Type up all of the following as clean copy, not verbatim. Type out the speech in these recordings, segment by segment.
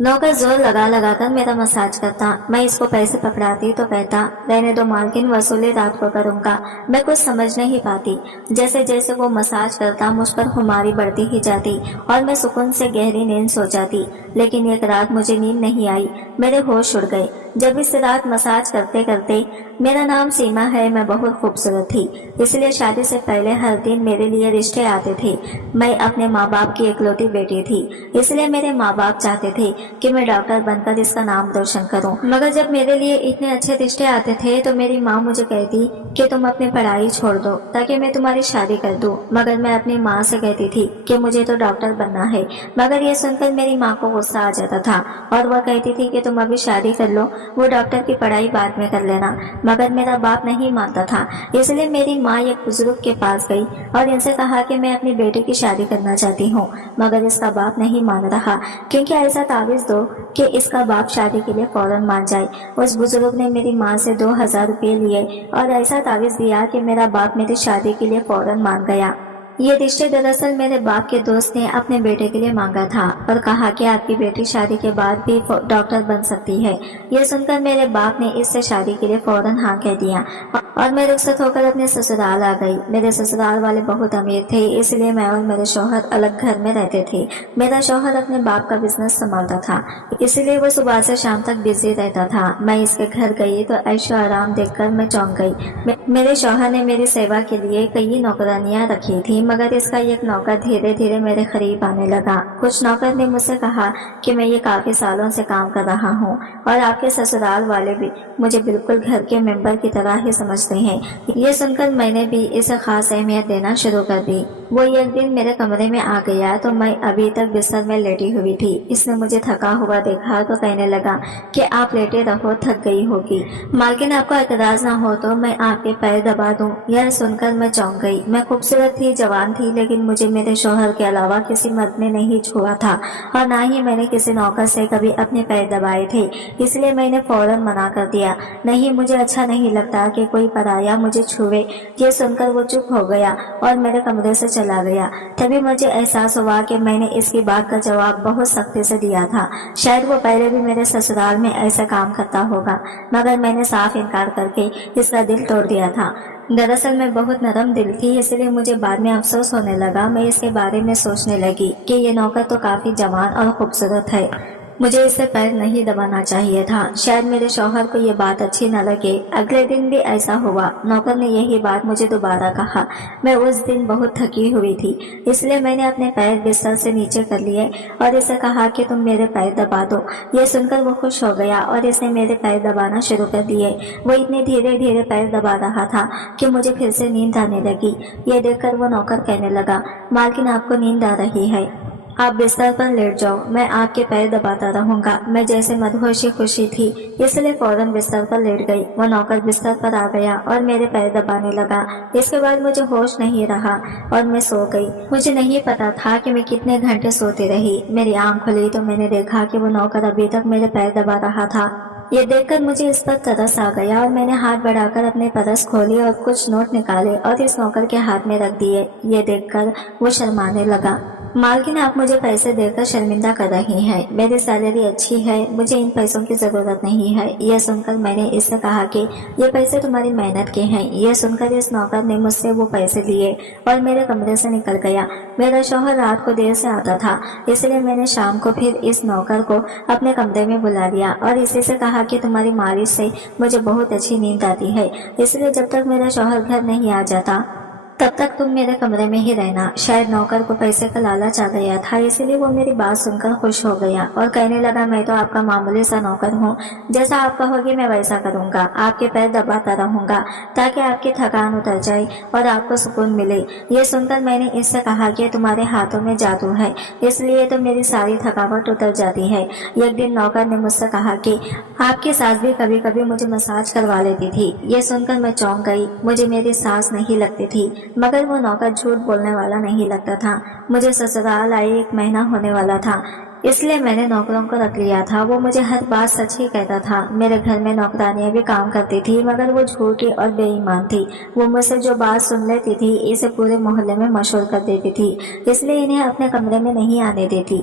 नौकर जोर लगा लगा कर मेरा मसाज करता। मैं इसको पैसे पकड़ाती तो कहता, रहने दो मालकिन, वसूली रात को करूंगा। मैं कुछ समझ नहीं पाती। जैसे जैसे वो मसाज करता मुझ पर खुमारी बढ़ती ही जाती और मैं सुकून से गहरी नींद सो जाती। लेकिन एक रात मुझे नींद नहीं आई, मेरे होश उड़ गए। जब इस रात मसाज करते करते, मेरा नाम सीमा है, मैं बहुत खूबसूरत थी, इसलिए शादी से पहले हर दिन मेरे लिए रिश्ते आते थे। मैं अपने माँ बाप की इकलौती बेटी थी, इसलिए मेरे माँ बाप चाहते थे कि मैं डॉक्टर बनकर इसका नाम रोशन करूं। मगर जब मेरे लिए इतने अच्छे रिश्ते आते थे तो मेरी माँ मुझे कहती कि तुम अपनी पढ़ाई छोड़ दो ताकि मैं तुम्हारी शादी कर दूं। मगर मैं अपनी माँ से कहती थी कि मुझे तो डॉक्टर बनना है। मगर ये सुनकर मेरी माँ को गुस्सा आ जाता था और वह कहती थी कि तुम अभी शादी कर लो, वो डॉक्टर की पढ़ाई बाद में कर लेना। मगर मेरा बाप नहीं मानता था, इसलिए मेरी माँ एक बुजुर्ग के पास गई और इनसे कहा कि मैं अपनी बेटी की शादी करना चाहती हूँ। मगर इसका बाप नहीं मान रहा, क्योंकि ऐसा तावीज दो कि इसका बाप शादी के लिए फौरन मान जाए। उस बुजुर्ग ने मेरी माँ से 2000 रुपये लिए और ऐसा तावीज दिया कि मेरा बाप मेरी शादी के लिए फौरन मान गया। ये रिश्ते दरअसल मेरे बाप के दोस्त ने अपने बेटे के लिए मांगा था और कहा कि आपकी बेटी शादी के बाद भी डॉक्टर बन सकती है। ये सुनकर मेरे बाप ने इससे शादी के लिए फौरन हाँ कह दिया और मैं रुखसत होकर अपने ससुराल आ गई। मेरे ससुराल वाले बहुत अमीर थे, इसलिए मैं और मेरे शौहर अलग घर में रहते थे। मेरा शौहर अपने बाप का बिजनेस संभालता था, इसलिए वो सुबह से शाम तक बिजी रहता था। मैं इसके घर गई तो ऐशो आराम देखकर मैं चौंक गई। मेरे शौहर ने मेरी सेवा के लिए कई नौकरानियां रखी थी, मगर इसका एक नौकर धीरे धीरे मेरे करीब आने लगा। कुछ नौकर ने मुझसे कहा कि मैं ये काफी सालों से काम कर रहा हूँ और आपके ससुराल वाले भी मुझे बिल्कुल घर के मेंबर की तरह ही समझते हैं। ये सुनकर मैंने भी इसे खास अहमियत देना शुरू कर दी। वो एक दिन मेरे कमरे में आ गया तो मैं अभी तक बिस्तर में लेटी हुई थी। इसने मुझे थका हुआ देखा तो कहने लगा कि आप लेटे रहो, थक गई होगी। मालकिन आपको एतराज ना हो तो मैं आपके पैर दबा दूं। यह सुनकर मैं चौंक गई। मैं खूबसूरत थी, जवान थी, लेकिन मुझे मेरे शौहर के अलावा किसी मर्द ने नहीं छुआ था और ना ही मैंने किसी नौकर से कभी अपने पैर दबाए थे, इसलिए मैंने फौरन मना कर दिया। नहीं, मुझे अच्छा नहीं लगता कि कोई पराया मुझे छुए। ये सुनकर वो चुप हो गया और मेरे कमरे से चला गया। तभी मुझे एहसास हुआ कि मैंने इसकी बात का जवाब बहुत सख्ती से दिया था। शायद वो पहले भी मेरे ससुराल में ऐसा काम करता होगा, मगर मैंने साफ इनकार करके इसका दिल तोड़ दिया था। दरअसल मैं बहुत नरम दिल थी, इसलिए मुझे बाद में अफसोस होने लगा। मैं इसके बारे में सोचने लगी कि ये नौकर तो काफी जवान और खूबसूरत है, मुझे इससे पैर नहीं दबाना चाहिए था। शायद मेरे शौहर को ये बात अच्छी न लगे। अगले दिन भी ऐसा हुआ। नौकर ने यही बात मुझे दोबारा कहा। मैं उस दिन बहुत थकी हुई थी, इसलिए मैंने अपने पैर बिस्तर से नीचे कर लिए और इसे कहा कि तुम मेरे पैर दबा दो। यह सुनकर वो खुश हो गया और इसने मेरे पैर दबाना शुरू कर दिए। वो इतने धीरे धीरे पैर दबा रहा था कि मुझे फिर से नींद आने लगी। ये देखकर वो नौकर कहने लगा, मालकिन आपको नींद आ रही है, आप बिस्तर पर लेट जाओ, मैं आपके पैर दबाता रहूंगा। मैं जैसे मदहोशी खुशी थी, इसलिए फौरन बिस्तर पर लेट गई। वो नौकर बिस्तर पर आ गया और मेरे पैर दबाने लगा। इसके बाद मुझे होश नहीं रहा और मैं सो गई। मुझे नहीं पता था कि मैं कितने घंटे सोती रही। मेरी आंख खुली तो मैंने देखा कि वो नौकर अभी तक मेरे पैर दबा रहा था। ये देखकर मुझे इस पर तरस आ गया और मैंने हाथ बढ़ाकर अपने परस खोली और कुछ नोट निकाले और इस नौकर के हाथ में रख दिए। ये देखकर वो शर्माने लगा। मालकिन, आप मुझे पैसे देकर शर्मिंदा कर रही हैं। मेरी सैलरी अच्छी है, मुझे इन पैसों की जरूरत नहीं है। यह सुनकर मैंने इससे कहा कि ये पैसे तुम्हारी मेहनत के हैं। यह सुनकर इस नौकर ने मुझसे वो पैसे लिए और मेरे कमरे से निकल गया। मेरा शौहर रात को देर से आता था, इसलिए मैंने शाम को फिर इस नौकर को अपने कमरे में बुला लिया और इसी से कहा कि तुम्हारी मालिश से मुझे बहुत अच्छी नींद आती है, इसलिए जब तक मेरा शौहर घर नहीं आ जाता तब तक तुम मेरे कमरे में ही रहना। शायद नौकर को पैसे का लालच आ गया था, इसीलिए वो मेरी बात सुनकर खुश हो गया और कहने लगा, मैं तो आपका मामूली सा नौकर हूँ, जैसा आप कहोगे मैं वैसा करूँगा। आपके पैर दबाता रहूंगा ताकि आपकी थकान उतर जाए और आपको सुकून मिले। ये सुनकर मैंने इससे कहा कि तुम्हारे हाथों में जादू है, इसलिए तो मेरी सारी थकावट उतर जाती है। एक दिन नौकर ने मुझसे कहा कि आपकी सास भी कभी कभी मुझे मसाज करवा लेती थी। ये सुनकर मैं चौंक गई। मुझे मेरी सास नहीं लगती थी, मगर वो नौकर झूठ बोलने वाला नहीं लगता था। मुझे ससुराल आए 1 महीना होने वाला था, इसलिए मैंने नौकरों को रख लिया था। वो मुझे हर बात सच ही कहता था। मेरे घर में नौकरानियां भी काम करती थी, मगर वो झूठी और बेईमान थी। वो मुझसे जो बात सुन लेती थी इसे पूरे मोहल्ले में मशहूर कर देती थी, इसलिए इन्हें अपने कमरे में नहीं आने देती।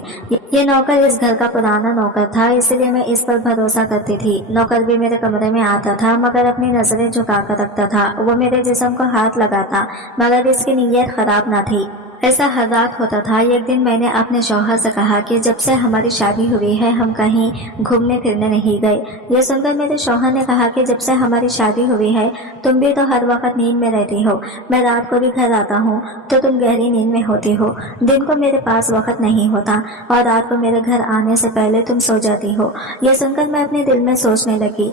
ये नौकर इस घर का पुराना नौकर था, इसलिए मैं इस पर भरोसा करती थी। नौकर भी मेरे कमरे में आता था मगर अपनी नजरें झुका कर रखता था। वो मेरे जिस्म को हाथ लगाता मगर इसकी नीयत खराब ना थी। ऐसा हर रात होता था। एक दिन मैंने अपने शौहर से कहा कि जब से हमारी शादी हुई है हम कहीं घूमने फिरने नहीं गए। यह सुनकर मेरे शौहर ने कहा कि जब से हमारी शादी हुई है तुम भी तो हर वक्त नींद में रहती हो। मैं रात को भी घर आता हूँ तो तुम गहरी नींद में होती हो। दिन को मेरे पास वक्त नहीं होता और रात को मेरे घर आने से पहले तुम सो जाती हो। यह सुनकर मैं अपने दिल में सोचने लगी,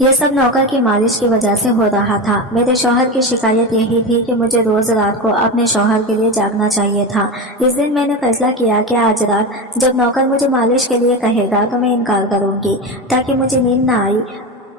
यह सब नौकर की मालिश की वजह से हो रहा था। मेरे शौहर की शिकायत यही थी कि मुझे रोज रात को अपने शौहर के लिए जागना चाहिए था। इस दिन मैंने फैसला किया कि आज रात जब नौकर मुझे मालिश के लिए कहेगा तो मैं इनकार करूंगी ताकि मुझे नींद ना आई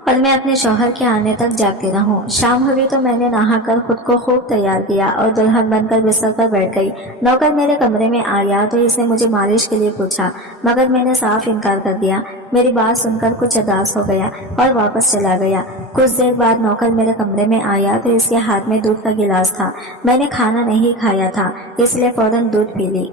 और मैं अपने शौहर के आने तक जागती रहूं। शाम हुई तो मैंने नहाकर खुद को खूब तैयार किया और दुल्हन बनकर बिस्तर पर बैठ गई। नौकर मेरे कमरे में आया तो इसने मुझे मालिश के लिए पूछा मगर मैंने साफ इनकार कर दिया। मेरी बात सुनकर कुछ उदास हो गया और वापस चला गया। कुछ देर बाद नौकर मेरे कमरे में आया तो इसके हाथ में दूध का गिलास था। मैंने खाना नहीं खाया था इसलिए फौरन दूध पी ली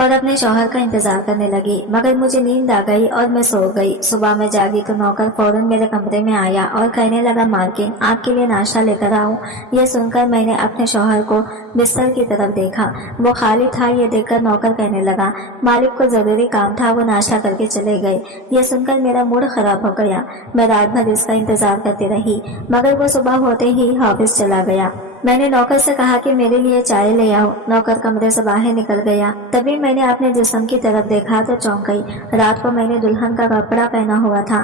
और अपने शौहर का इंतजार करने लगी मगर मुझे नींद आ गई और मैं सो गई। सुबह में जागी तो नौकर फौरन मेरे कमरे में आया और कहने लगा, मालकिन आपके लिए नाश्ता लेकर आऊं। यह सुनकर मैंने अपने शौहर को बिस्तर की तरफ देखा, वो खाली था। ये देखकर नौकर कहने लगा, मालिक को जरूरी काम था, वो नाश्ता करके चले गए। यह सुनकर मेरा मूड खराब हो गया। मैं रात भर इसका इंतजार करती रही मगर वो सुबह होते ही ऑफिस चला गया। मैंने नौकर से कहा कि मेरे लिए चाय ले आओ। नौकर कमरे से बाहर निकल गया। तभी मैंने अपने जिस्म की तरफ देखा तो चौंक गई। रात को मैंने दुल्हन का कपड़ा पहना हुआ था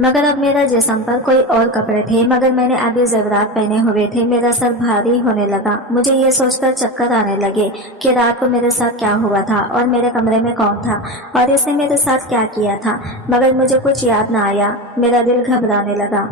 मगर अब मेरा जिस्म पर कोई और कपड़े थे। मगर मैंने अभी जेवरात पहने हुए थे। मेरा सर भारी होने लगा। मुझे ये सोचकर चक्कर आने लगे कि रात को मेरे साथ क्या हुआ था और मेरे कमरे में कौन था और इसने मेरे साथ क्या किया था। मगर मुझे कुछ याद न आया। मेरा दिल घबराने लगा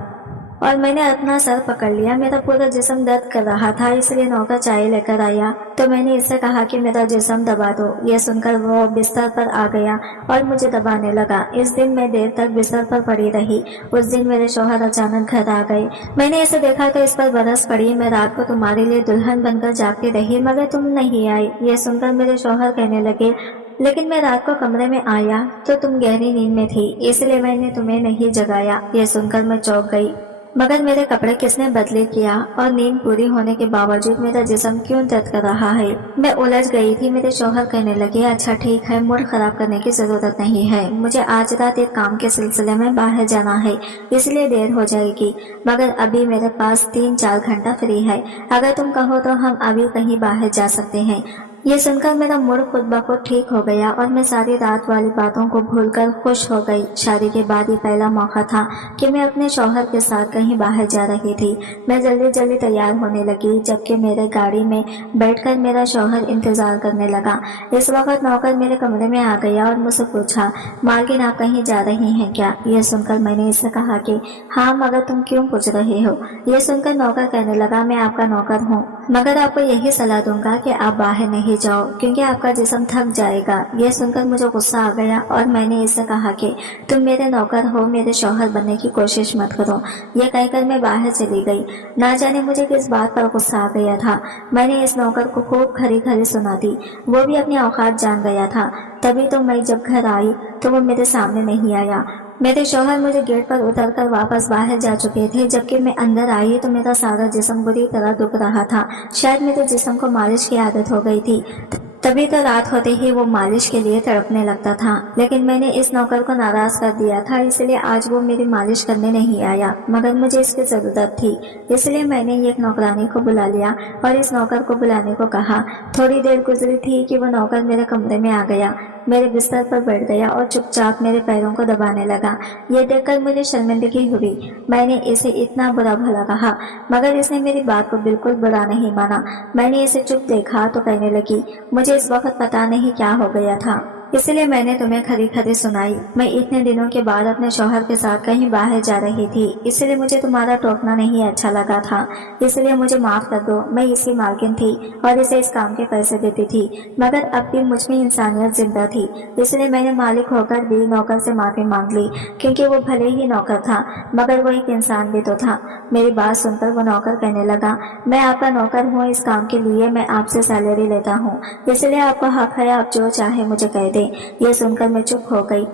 और मैंने अपना सर पकड़ लिया। मेरा पूरा जिस्म दर्द कर रहा था इसलिए नौकर चाय लेकर आया तो मैंने इससे कहा कि मेरा जिस्म दबा दो। यह सुनकर वो बिस्तर पर आ गया और मुझे दबाने लगा। इस दिन मैं देर तक बिस्तर पर पड़ी रही। उस दिन मेरे शौहर अचानक घर आ गए। मैंने इसे देखा तो इस पर बरस पड़ी, मैं रात को तुम्हारे लिए दुल्हन बनकर जागती रही मगर तुम नहीं आई। यह सुनकर मेरे शौहर कहने लगे, लेकिन मैं रात को कमरे में आया तो तुम गहरी नींद में थी इसलिए मैंने तुम्हें नहीं जगाया। यह सुनकर मैं चौंक गई मगर मेरे कपड़े किसने बदली किया और नींद पूरी होने के बावजूद मेरा जिस्म क्यों दर्द कर रहा है। मैं उलझ गई थी। मेरे शौहर कहने लगे, अच्छा ठीक है, मूड खराब करने की जरूरत नहीं है। मुझे आज रात एक काम के सिलसिले में बाहर जाना है इसलिए देर हो जाएगी मगर अभी मेरे पास 3-4 घंटा फ्री है। अगर तुम कहो तो हम अभी कहीं बाहर जा सकते हैं। ये सुनकर मेरा मूड खुद ब खुद ठीक हो गया और मैं सारी रात वाली बातों को भूलकर खुश हो गई। शादी के बाद ये पहला मौका था कि मैं अपने शौहर के साथ कहीं बाहर जा रही थी। मैं जल्दी जल्दी तैयार होने लगी जबकि मेरे गाड़ी में बैठकर मेरा शौहर इंतजार करने लगा। इस वक्त नौकर मेरे कमरे में आ गया और मुझसे पूछा, मालकिन आप कहीं जा रही हैं क्या। यह सुनकर मैंने इससे कहा कि हाँ, मगर तुम क्यों पूछ रहे हो। यह सुनकर नौकर कहने लगा, मैं आपका नौकर हूँ मगर आपको यही सलाह दूंगा कि आप बाहर नहीं जाओ क्योंकि आपका जिस्म थक जाएगा। यह सुनकर मुझे गुस्सा आ गया और मैंने इससे कहा कि तुम मेरे नौकर हो, मेरे शौहर बनने की कोशिश मत करो। यह कहकर मैं बाहर चली गई। ना जाने मुझे किस बात पर गुस्सा आ गया था। मैंने इस नौकर को खूब खरी खरी सुना दी। वो भी अपनी औकात जान गया था। तभी तो मैं जब घर आई तो वो मेरे सामने नहीं आया। मेरे शौहर मुझे गेट पर उतरकर वापस बाहर जा चुके थे। जबकि मैं अंदर आई तो मेरा सारा जिस्म बुरी तरह दुख रहा था। शायद मेरे जिस्म को मालिश की आदत हो गई थी, तभी तो रात होते ही वो मालिश के लिए तड़पने लगता था। लेकिन मैंने इस नौकर को नाराज कर दिया था इसलिए आज वो मेरी मालिश करने नहीं आया मगर मुझे इसकी जरूरत थी इसलिए मैंने एक नौकरानी को बुला लिया और इस नौकर को बुलाने को कहा। थोड़ी देर गुजरी थी कि वो नौकर मेरे कमरे में आ गया, मेरे बिस्तर पर बैठ गया और चुपचाप मेरे पैरों को दबाने लगा। ये देखकर मुझे शर्मिंदगी हुई। मैंने इसे इतना बुरा भला कहा मगर इसने मेरी बात को बिल्कुल बुरा नहीं माना। मैंने इसे चुप देखा तो कहने लगी, मुझे इस वक्त पता नहीं क्या हो गया था इसलिए मैंने तुम्हें खरी खरी सुनाई। मैं इतने दिनों के बाद अपने शौहर के साथ कहीं बाहर जा रही थी इसलिए मुझे तुम्हारा टोकना नहीं अच्छा लगा था इसलिए मुझे माफ कर दो। मैं इसकी मालकिन थी और इसे इस काम के पैसे देती थी मगर अब भी मुझ में इंसानियत जिंदा थी इसलिए मैंने मालिक होकर भी नौकर से माफी मांग ली क्योंकि वो भले ही नौकर था मगर वो एक इंसान भी तो था। मेरी बात सुनकर वो नौकर कहने लगा, मैं आपका नौकर हूँ, इस काम के लिए मैं आपसे सैलरी लेता हूँ इसलिए आपको हक है आप जो चाहे मुझे कह दे। थे। ये सुनकर मैं चुप हो गई,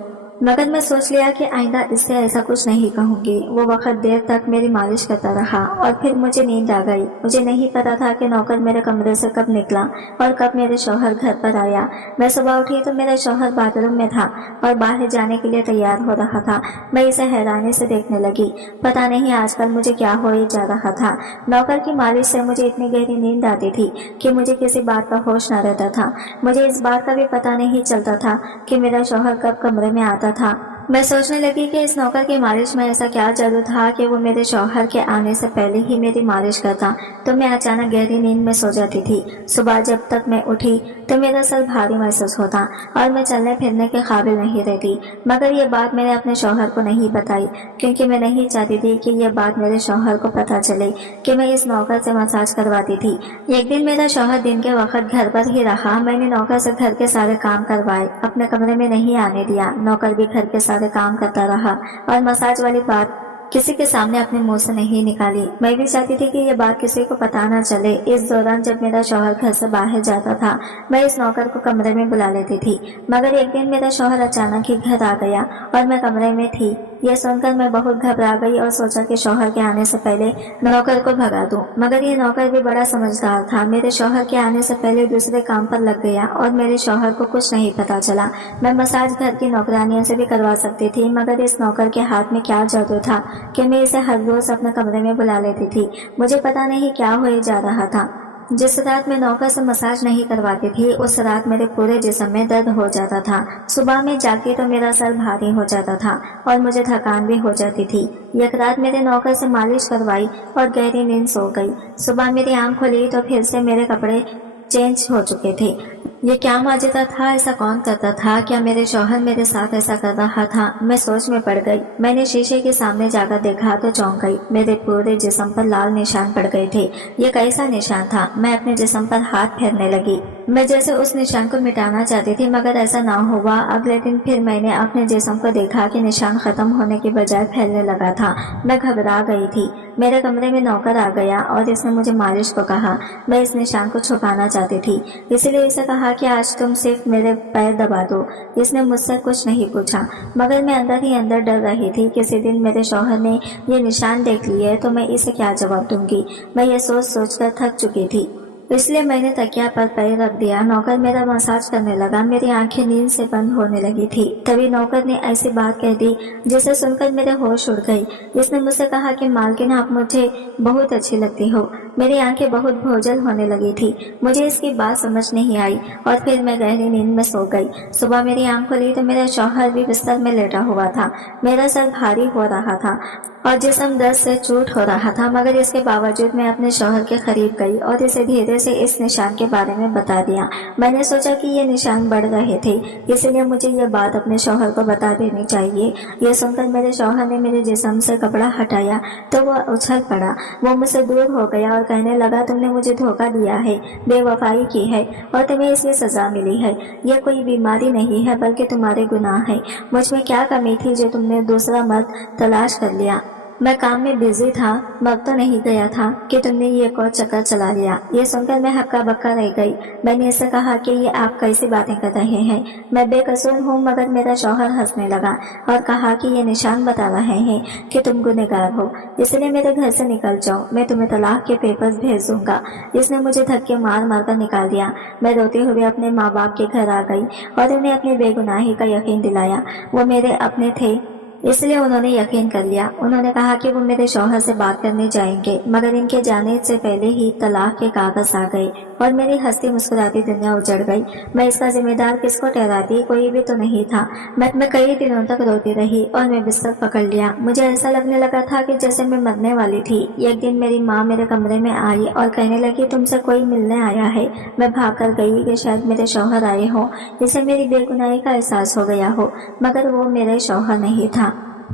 मगर मैं सोच लिया कि आइंदा इससे ऐसा कुछ नहीं कहूंगी। वो वक्त देर तक मेरी मालिश करता रहा और फिर मुझे नींद आ गई। मुझे नहीं पता था कि नौकर मेरे कमरे से कब निकला और कब मेरे शौहर घर पर आया। मैं सुबह उठी तो मेरा शौहर बाथरूम में था और बाहर जाने के लिए तैयार हो रहा था। मैं इसे हैरानी से देखने लगी। पता नहीं आजकल मुझे क्या हो ही जा रहा था। नौकर की मालिश से मुझे इतनी गहरी नींद आती थी कि मुझे किसी बात का होश न रहता था। मुझे इस बात का भी पता नहीं चलता था कि मेरा शौहर कब कमरे में आता था। मैं सोचने लगी कि इस नौकर की मालिश में ऐसा क्या जादू था कि वो मेरे शौहर के आने से पहले ही मेरी मालिश करता। तो मैं अचानक गहरी नींद में सो जाती थी। सुबह जब तक मैं उठी तो मेरा सर भारी महसूस होता और मैं चलने फिरने के काबिल नहीं रहती। मगर ये बात मैंने अपने शौहर को नहीं बताई, क्योंकि मैं नहीं चाहती थी कि ये बात मेरे शौहर को पता चले कि मैं इस नौकर से मसाज करवाती थी। एक दिन मेरा शौहर दिन के वक्त घर पर ही रहा। मैंने नौकर से घर के सारे काम करवाए, अपने कमरे में नहीं आने दिया। नौकर भी घर के सारे काम करता रहा और मसाज वाली बात किसी के सामने अपने मुंह से नहीं निकाली। मैं भी चाहती थी कि ये बात किसी को पता न चले। इस दौरान जब मेरा शौहर घर से बाहर जाता था, मैं इस नौकर को कमरे में बुला लेती थी। मगर एक दिन मेरा शौहर अचानक ही घर आ गया और मैं कमरे में थी। यह सुनकर मैं बहुत घबरा गई और सोचा कि शौहर के आने से पहले नौकर को भगा दूं। मगर ये नौकर भी बड़ा समझदार था। मेरे शौहर के आने से पहले दूसरे काम पर लग गया और मेरे शौहर को कुछ नहीं पता चला। मैं मसाज घर की नौकरानियों से भी करवा सकती थी, मगर इस नौकर के हाथ में क्या जादू था कि मैं इसे हर रोज अपने कमरे में बुला लेती थी। मुझे पता नहीं क्या हो जा रहा था। जिस रात मैं नौकर से मसाज नहीं करवाती थी, उस रात मेरे पूरे जिस्म में दर्द हो जाता था। सुबह में जागती तो मेरा सर भारी हो जाता था और मुझे थकान भी हो जाती थी। एक रात मेरे नौकर से मालिश करवाई और गहरी नींद सो गई। सुबह मेरी आंख खुली तो फिर से मेरे कपड़े चेंज हो चुके थे। ये क्या माजरा था? ऐसा कौन करता था? क्या मेरे शौहर मेरे साथ ऐसा कर रहा था? मैं सोच में पड़ गई। मैंने शीशे के सामने जाकर देखा तो चौंक गई। मेरे पूरे जिस्म पर लाल निशान पड़ गए थे। ये कैसा निशान था? मैं अपने जिस्म पर हाथ फेरने लगी। मैं जैसे उस निशान को मिटाना चाहती थी, मगर ऐसा ना हुआ। अगले दिन फिर मैंने अपने जिस्म को देखा कि निशान खत्म होने के बजाय फैलने लगा था। मैं घबरा गई थी। मेरे कमरे में नौकर आ गया और इसने मुझे मालिश को कहा। मैं इस निशान को छुपाना चाहती थी, इसलिए इसे कहा कि आज तुम सिर्फ मेरे पैर दबा दो। इसने मुझसे कुछ नहीं पूछा, मगर मैं अंदर ही अंदर डर रही थी। किसी दिन मेरे शौहर ने ये निशान देख लिए तो मैं इसे क्या जवाब दूंगी। मैं ये सोच सोचकर थक चुकी थी, इसलिए मैंने तकिया पर पैर रख दिया। नौकर मेरा मसाज करने लगा। मेरी आंखें नींद से बंद होने लगी थी। तभी नौकर ने ऐसी बात कह दी जिसे सुनकर मेरे होश उड़ गई। इसने मुझसे कहा कि मालकिन, आप मुझे बहुत अच्छी लगती हो। मेरी आंखें बहुत बोझल होने लगी थी। मुझे इसकी बात समझ नहीं आई और फिर मैं गहरी नींद में सो गई। सुबह मेरी आंख खुली तो मेरा शौहर भी बिस्तर में लेटा हुआ था। मेरा सर भारी हो रहा था और जिस्म दर्द से चूट हो रहा था, मगर इसके बावजूद मैं अपने शौहर के करीब गई और इसे धीरे से इस निशान के बारे में बता दिया। मैंने सोचा कि ये निशान बढ़ रहे थे, इसलिए मुझे ये बात अपने शौहर को बता देनी चाहिए। यह सुनकर मेरे शौहर ने मेरे जिस्म से कपड़ा हटाया तो वह उछल पड़ा। वो मुझसे दूर हो गया और कहने लगा, तुमने मुझे धोखा दिया है, बेवफाई की है और तुम्हें इसकी सजा मिली है। यह कोई बीमारी नहीं है, बल्कि तुम्हारे गुनाह है। मुझ में क्या कमी थी जो तुमने दूसरा मर्द तलाश कर लिया? मैं काम में बिजी था, वक्त तो नहीं गया था कि तुमने ये कोई चक्कर चला लिया। ये सुनकर मैं हक्का बक्का रह गई। मैंने इससे कहा कि ये आप कैसी बातें कर रहे हैं, मैं बेकसूर हूँ। मगर मेरा शौहर हंसने लगा और कहा कि ये निशान बता रहे हैं कि तुम गुनहगार हो, इसलिए मेरे घर से निकल जाओ, मैं तुम्हें तलाक के पेपर्स भेज दूंगा। इसने मुझे धक्के मार मार कर निकाल दिया। मैं रोते हुए अपने माँ बाप के घर आ गई और उन्हें अपनी बेगुनाही का यकीन दिलाया। वो मेरे अपने थे, इसलिए उन्होंने यकीन कर लिया। उन्होंने कहा कि वो मेरे शौहर से बात करने जाएंगे, मगर इनके जाने से पहले ही तलाक के कागज आ गए और मेरी हंसती मुस्कुराती दुनिया उजड़ गई। मैं इसका जिम्मेदार किसको ठहराती? कोई भी तो नहीं था। मैं कई दिनों तक रोती रही और मैं बिस्तर पकड़ लिया। मुझे ऐसा लगने लगा था कि जैसे मैं मरने वाली थी। एक दिन मेरी माँ मेरे कमरे में आई और कहने लगी, तुमसे कोई मिलने आया है। मैं भाग कर गई कि शायद मेरे शौहर आए हो, इसे मेरी बेगुनाही का एहसास हो गया हो, मगर वो मेरे शौहर नहीं था।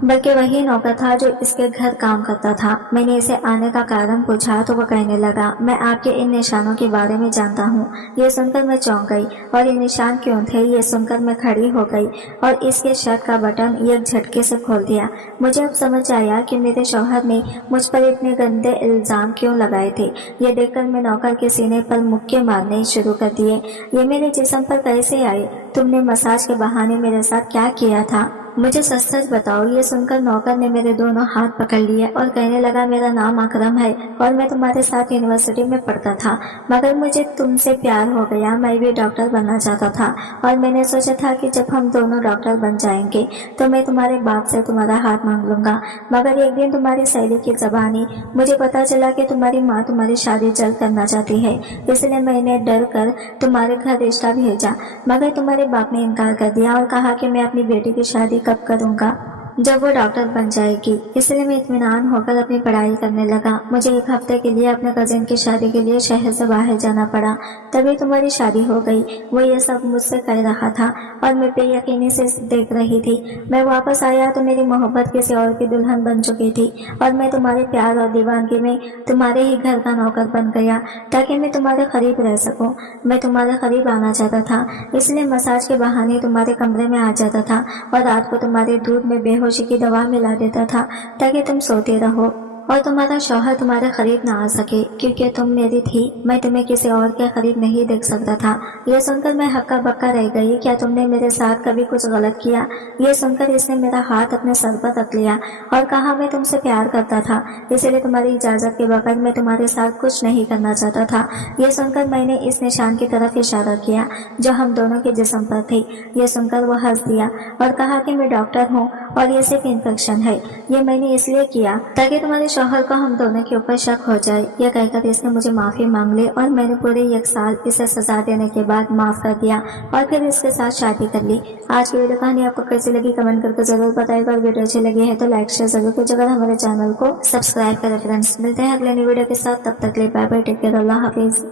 बल्कि वही नौकर था जो इसके घर काम करता था। मैंने इसे आने का कारण पूछा तो वो कहने लगा, मैं आपके इन निशानों के बारे में जानता हूँ। ये सुनकर मैं चौंक गई, और ये निशान क्यों थे ये सुनकर मैं खड़ी हो गई और इसके शर्ट का बटन एक झटके से खोल दिया। मुझे अब समझ आया कि मेरे शौहर ने मुझ पर इतने गंदे इल्जाम क्यों लगाए थे। ये देखकर मैं नौकर के सीने पर मुक्के मारने शुरू कर दिए। ये मेरे जिस्म पर कैसे आए? तुमने मसाज के बहाने मेरे साथ क्या किया था? मुझे सच सच बताओ। ये सुनकर नौकर ने मेरे दोनों हाथ पकड़ लिए और कहने लगा, मेरा नाम अकरम है और मैं तुम्हारे साथ यूनिवर्सिटी में पढ़ता था, मगर मुझे तुमसे प्यार हो गया। मैं भी डॉक्टर बनना चाहता था और मैंने सोचा था कि जब हम दोनों डॉक्टर बन जाएंगे तो मैं तुम्हारे बाप से तुम्हारा हाथ मांग लूंगा। मगर एक दिन तुम्हारी सहेली की ज़बानी मुझे पता चला कि तुम्हारी माँ तुम्हारी शादी जल्द करना चाहती है, इसलिए मैंने डर कर तुम्हारे घर रिश्ता भेजा। मगर तुम्हारे बाप ने इनकार कर दिया और कहा कि मैं अपनी बेटी की शादी कब करूँगा, जब वो डॉक्टर बन जाएगी। इसलिए मैं इत्मीनान होकर अपनी पढ़ाई करने लगा। मुझे एक हफ्ते के लिए अपने कजिन की शादी के लिए शहर से बाहर जाना पड़ा, तभी तुम्हारी शादी हो गई। वो ये सब मुझसे कह रहा था और मैं बेयकीनी से देख रही थी। मैं वापस आया तो मेरी मोहब्बत किसी और की दुल्हन बन चुकी थी और मैं तुम्हारे प्यार और दीवानगी में तुम्हारे ही घर का नौकर बन गया ताकि मैं तुम्हारे करीब रह सकूं। मैं तुम्हारे करीब आना चाहता था, इसलिए मसाज के बहाने तुम्हारे कमरे में आ जाता था और रात को तुम्हारे दूध में बेहोशी की दवा मिला देता था ताकि तुम सोते रहो और तुम्हारा शौहर तुम्हारे करीब ना आ सके, क्योंकि तुम मेरी थी। मैं तुम्हें किसी और के करीब नहीं देख सकता था। यह सुनकर मैं हक्का बक्का रह गई। क्या तुमने मेरे साथ कभी कुछ गलत किया? यह सुनकर इसने मेरा हाथ अपने सर पर रख लिया और कहा, मैं तुमसे प्यार करता था, इसलिए तुम्हारी इजाजत के बगैर मैं तुम्हारे साथ कुछ नहीं करना चाहता था। यह सुनकर मैंने इस निशान की तरफ इशारा किया जो हम दोनों के जिस्म पर थी। यह सुनकर वो हंस दिया और कहा कि मैं डॉक्टर हूँ और ये सिर्फ इन्फेक्शन है। ये मैंने इसलिए किया ताकि तुम्हारे शौहर को हम दोनों के ऊपर शक हो जाए। यह कहकर इसने मुझे माफी मांग ली और मैंने पूरे 1 साल इसे सजा देने के बाद माफ कर दिया और फिर इसके साथ शादी कर ली। आज की वीडियो कहानी आपको कैसी लगी कमेंट करके जरूर बताइएगा और वीडियो अच्छी लगी है तो लाइक शेयर जरूर कीजिएगा। हमारे चैनल को सब्सक्राइब करें फ्रेंड्स। मिलते हैं अगले नई वीडियो के साथ, तब तक के लिए बाय बाय, टेक केयर, अल्लाह हाफिज।